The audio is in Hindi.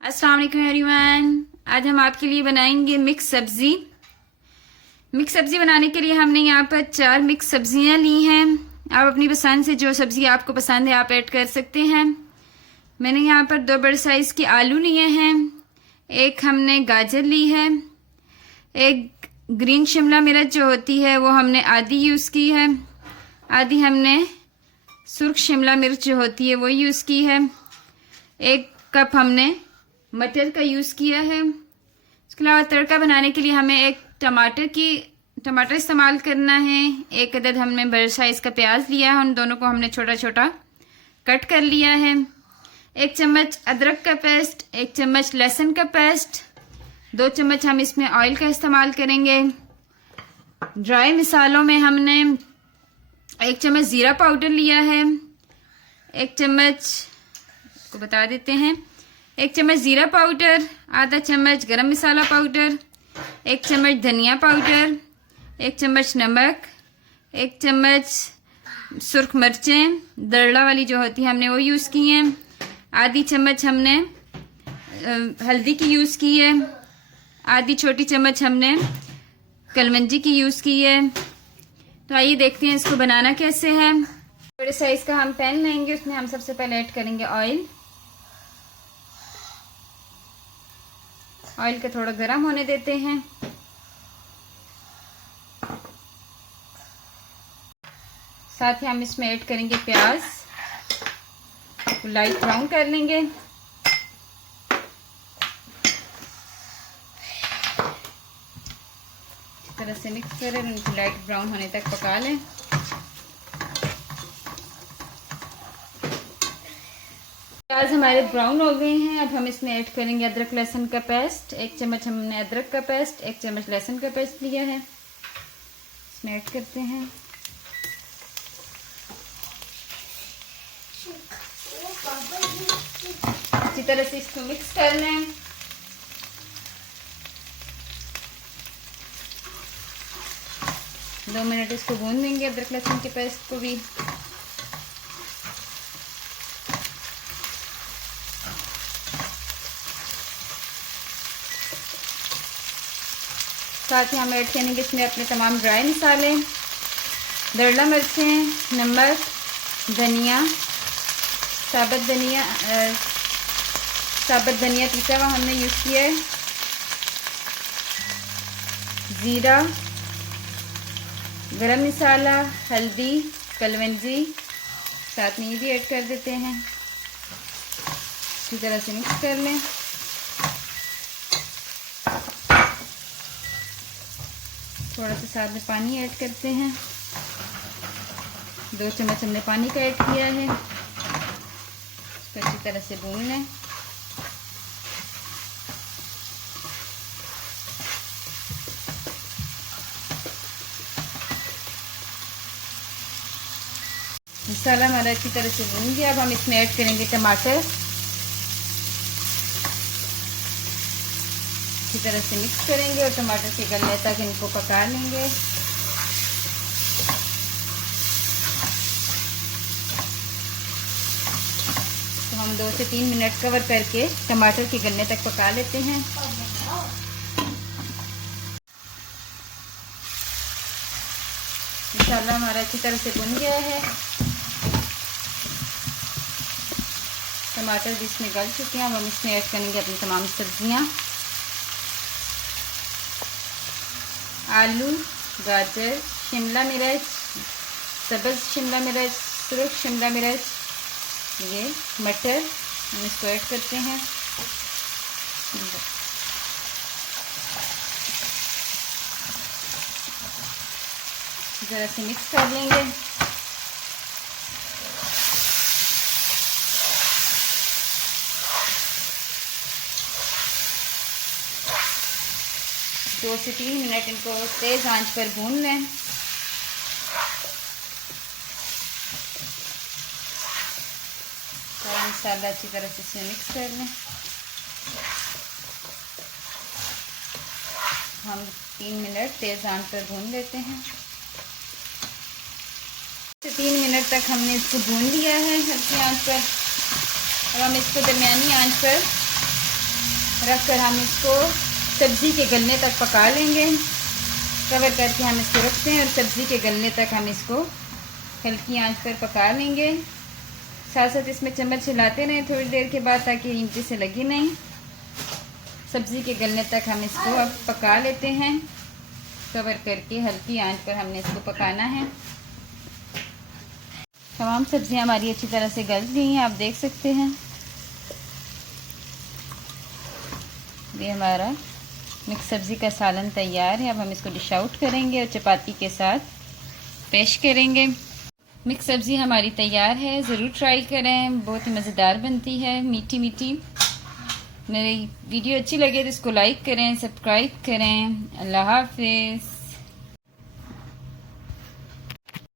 अस्सलाम वालेकुम एवरीवन। आज हम आपके लिए बनाएंगे मिक्स सब्जी। मिक्स सब्जी बनाने के लिए हमने यहाँ पर 4 मिक्स सब्जियाँ ली हैं। आप अपनी पसंद से जो सब्जी आपको पसंद है आप ऐड कर सकते हैं। मैंने यहाँ पर 2 बड़े साइज़ के आलू लिए हैं, एक हमने गाजर ली है, एक ग्रीन शिमला मिर्च जो होती है वो हमने आधी यूज़ की है, आधी हमने सुर्ख शिमला मिर्च जो होती है वो यूज़ की है, 1 कप हमने मटर का यूज़ किया है। इसके अलावा तड़का बनाने के लिए हमें एक टमाटर इस्तेमाल करना है। 1 अदद हमने बड़े साइज़ का प्याज लिया है, उन दोनों को हमने छोटा छोटा कट कर लिया है। 1 चम्मच अदरक का पेस्ट, 1 चम्मच लहसुन का पेस्ट, 2 चम्मच हम इसमें ऑयल का इस्तेमाल करेंगे। ड्राई मसालों में हमने 1 चम्मच ज़ीरा पाउडर लिया है, 1 चम्मच को बता देते हैं, 1 चम्मच ज़ीरा पाउडर, आधा चम्मच गरम मसाला पाउडर, 1 चम्मच धनिया पाउडर, 1 चम्मच नमक, 1 चम्मच सुर्ख मिर्चें दरड़ा वाली जो होती है हमने वो यूज़ की हैं, आधी चम्मच हमने हल्दी की यूज़ की है, आधी छोटी चम्मच हमने कलमंजी की यूज़ की है। तो आइए देखते हैं इसको बनाना कैसे है। बड़े साइज़ का हम पैन लेंगे, उसमें हम सबसे पहले ऐड करेंगे ऑयल। ऑयल को थोड़ा गर्म होने देते हैं। साथ ही हम इसमें ऐड करेंगे प्याज, लाइट ब्राउन कर लेंगे। इस तरह से मिक्स करें, उनको लाइट ब्राउन होने तक पका लें। प्याज हमारे ब्राउन हो गए हैं। अब हम इसमें ऐड करेंगे अदरक लहसुन का पेस्ट। 1 चम्मच हमने अदरक का पेस्ट, 1 चम्मच लहसुन का पेस्ट लिया है, इसमें ऐड करते हैं। अच्छी तरह से इसको मिक्स कर लें। दो मिनट इसको भून देंगे अदरक लहसुन के पेस्ट को भी। साथ ही हम ऐड करेंगे इसमें अपने तमाम ड्राई मसाले, दरड़ा मिर्चें, नमक, धनिया, साबुत धनिया पिसा हुआ हमने यूज़ किया है, ज़ीरा, गरम मसाला, हल्दी, कलवंजी, साथ में ये भी ऐड कर देते हैं। अच्छी तरह से मिक्स कर लें। थोड़ा सा साथ में पानी ऐड करते हैं, 2 चम्मच हमने पानी का ऐड किया है। इसको अच्छी तरह से भून लें। मसाला हमारा अच्छी तरह से भून गया। अब हम इसमें ऐड करेंगे टमाटर। अच्छी तरह से मिक्स करेंगे और टमाटर के गलने तक इनको पका लेंगे। तो हम 2 से 3 मिनट कवर करके टमाटर के गलने तक पका लेते हैं। मसाला हमारा अच्छी तरह से भुन गया है, टमाटर भी इसमें गल चुके हैं। अब हम इसमें ऐड करेंगे अपनी तमाम सब्जियां, आलू, गाजर, शिमला मिर्च, सब्ज़ शिमला मिर्च, सुर्ख शिमला मिर्च, ये मटर, हम इसको ऐड करते हैं। ज़रा से मिक्स कर लेंगे। दो से 3 मिनट इनको तेज़ आंच पर भून लें। सारा मसाला अच्छी तरह से इसमें मिक्स कर लें। हम 3 मिनट तेज़ आंच पर भून लेते हैं। 3 मिनट तक हमने इसको भून लिया है हल्की आंच पर। अब हम इसको दरमियानी आंच पर रख कर हम इसको सब्ज़ी के गलने तक पका लेंगे। कवर करके हम इसको रखते हैं और सब्ज़ी के गलने तक हम इसको हल्की आंच पर पका लेंगे। साथ साथ इसमें चम्मच हिलाते रहें थोड़ी देर के बाद, ताकि ईंटे से लगी नहीं। सब्ज़ी के गलने तक हम इसको अब पका लेते हैं। कवर करके हल्की आंच पर हमने इसको पकाना है। तमाम सब्जियां हमारी अच्छी तरह से गल गई हैं, आप देख सकते हैं। ये हमारा मिक्स सब्ज़ी का सालन तैयार है। अब हम इसको डिश आउट करेंगे और चपाती के साथ पेश करेंगे। मिक्स सब्ज़ी हमारी तैयार है, ज़रूर ट्राई करें, बहुत ही मज़ेदार बनती है, मीठी मीठी। मेरी वीडियो अच्छी लगे तो इसको लाइक करें, सब्सक्राइब करें। अल्लाह हाफिज़।